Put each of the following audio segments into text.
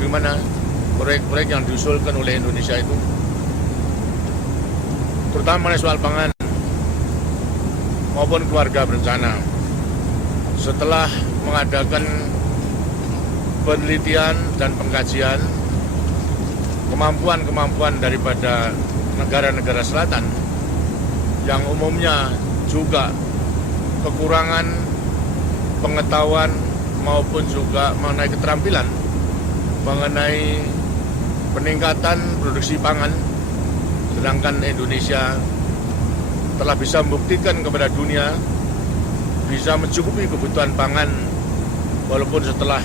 bagaimana proyek-proyek yang diusulkan oleh Indonesia itu, terutama soal pangan maupun keluarga berencana. Setelah mengadakan penelitian dan pengkajian kemampuan daripada negara-negara selatan yang umumnya juga kekurangan pengetahuan maupun juga mengenai keterampilan mengenai peningkatan produksi pangan, sedangkan Indonesia telah bisa membuktikan kepada dunia bisa mencukupi kebutuhan pangan walaupun setelah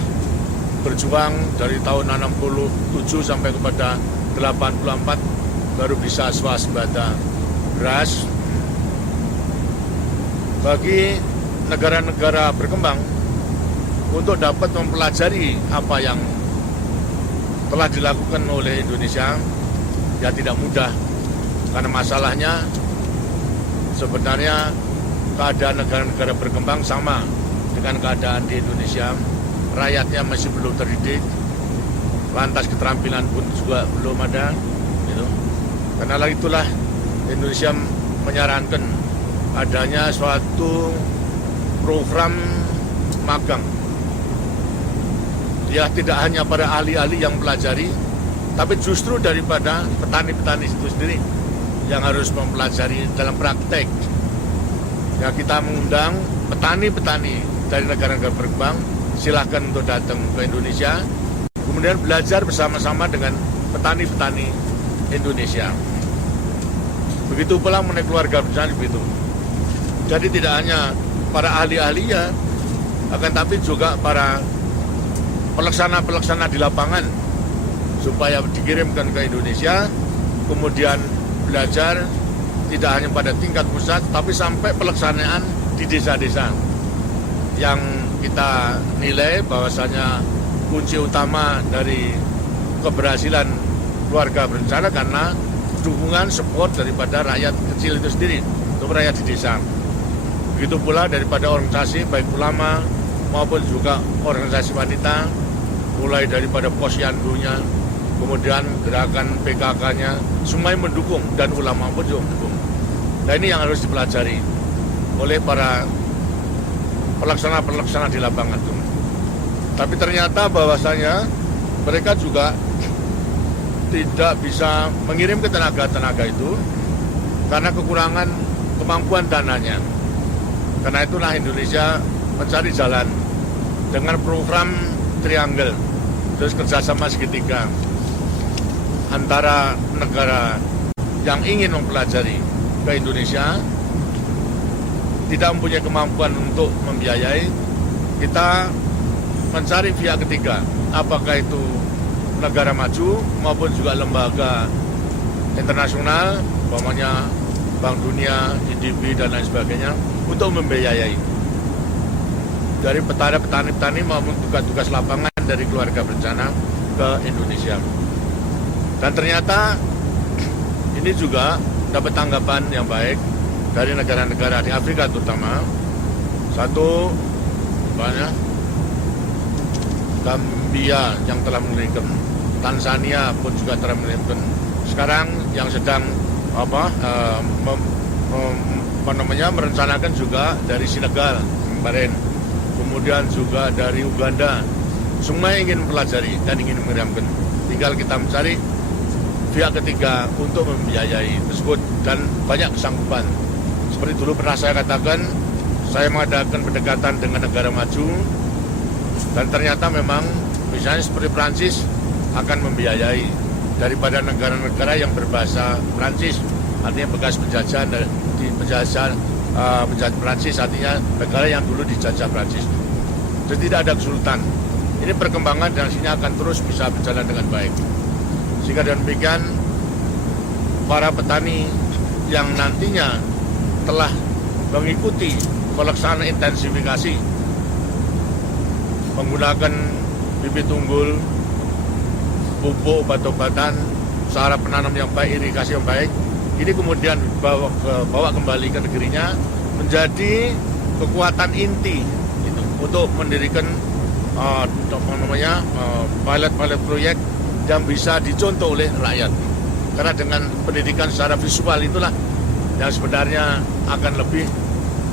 berjuang dari tahun 67 sampai kepada 84 baru bisa swasembada beras. Bagi negara-negara berkembang untuk dapat mempelajari apa yang telah dilakukan oleh Indonesia, ya tidak mudah. Karena masalahnya sebenarnya keadaan negara-negara berkembang sama dengan keadaan di Indonesia. Rakyatnya masih belum terdidik, lantas keterampilan pun juga belum ada. Gitu. Karena itulah Indonesia menyarankan adanya suatu program magang. Ya tidak hanya pada ahli-ahli yang pelajari, tapi justru daripada petani-petani itu sendiri yang harus mempelajari dalam praktek. Ya kita mengundang petani-petani dari negara-negara berkembang, silahkan untuk datang ke Indonesia, kemudian belajar bersama-sama dengan petani-petani Indonesia. Begitu pula mengenai keluarga berencana begitu. Jadi tidak hanya para ahli-ahlinya, akan tapi juga para pelaksana-pelaksana di lapangan supaya dikirimkan ke Indonesia, kemudian belajar tidak hanya pada tingkat pusat, tapi sampai pelaksanaan di desa-desa. Yang kita nilai bahwasanya kunci utama dari keberhasilan keluarga berencana karena dukungan support daripada rakyat kecil itu sendiri, untuk rakyat di desa. Begitu pula daripada organisasi baik ulama maupun juga organisasi wanita, mulai daripada posyandunya, kemudian gerakan PKK-nya, semuanya mendukung dan ulama pun juga mendukung. Nah ini yang harus dipelajari oleh para pelaksana-pelaksana di lapangan itu. Tapi ternyata bahwasanya mereka juga tidak bisa mengirim ke tenaga-tenaga itu karena kekurangan kemampuan dananya. Karena itulah Indonesia mencari jalan dengan program triangle, terus kerjasama segitiga antara negara yang ingin mempelajari ke Indonesia, tidak mempunyai kemampuan untuk membiayai, kita mencari pihak ketiga, apakah itu negara maju maupun juga lembaga internasional, umpamanya Bank Dunia, IDB dan lain sebagainya, untuk membiayai dari petani-petani maupun tugas-tugas lapangan dari keluarga berencana ke Indonesia. Dan ternyata ini juga dapat tanggapan yang baik dari negara-negara di Afrika terutama. Satu, banyak Gambia yang telah mengirimkan, Tanzania pun juga telah mengirimkan. Sekarang yang sedang merencanakan juga dari Senegal kemarin, kemudian juga dari Uganda. Semua ingin mempelajari dan ingin mengirimkan. Tinggal kita mencari pihak ketiga untuk membiayai tersebut dan banyak kesanggupan. Seperti dulu pernah saya katakan, saya mengadakan pendekatan dengan negara maju dan ternyata memang misalnya seperti Prancis akan membiayai daripada negara-negara yang berbahasa Prancis, artinya bekas penjajahan di penjajah Prancis, artinya negara yang dulu dijajah Prancis. Jadi tidak ada kesulitan. Ini perkembangan dan sini akan terus bisa berjalan dengan baik. Sehingga dengan demikian para petani yang nantinya telah mengikuti pelaksanaan intensifikasi menggunakan bibit unggul, pupuk, obat-obatan, cara penanam yang baik, irigasi yang baik, ini kemudian bawa kembali ke negerinya menjadi kekuatan inti itu, untuk mendirikan pilot proyek yang bisa dicontoh oleh rakyat. Karena dengan pendidikan secara visual itulah yang sebenarnya akan lebih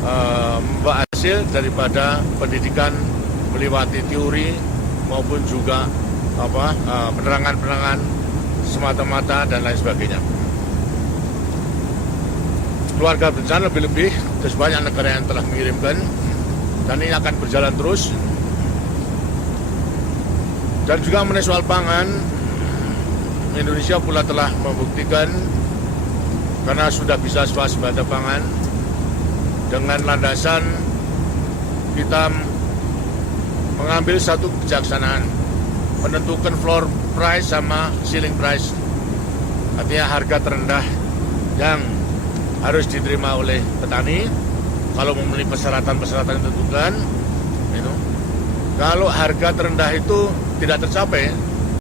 membawa hasil daripada pendidikan melewati teori maupun juga penerangan-penerangan semata-mata dan lain sebagainya. Keluarga berencana lebih-lebih, terus banyak negara yang telah mengirimkan, dan ini akan berjalan terus. Dan juga mengenai soal pangan, Indonesia pula telah membuktikan karena sudah bisa swasembada pangan dengan landasan kita mengambil satu kebijaksanaan, menentukan floor price sama ceiling price, artinya harga terendah yang harus diterima oleh petani kalau memenuhi persyaratan-persyaratan yang ditentukan. Kalau harga terendah itu tidak tercapai,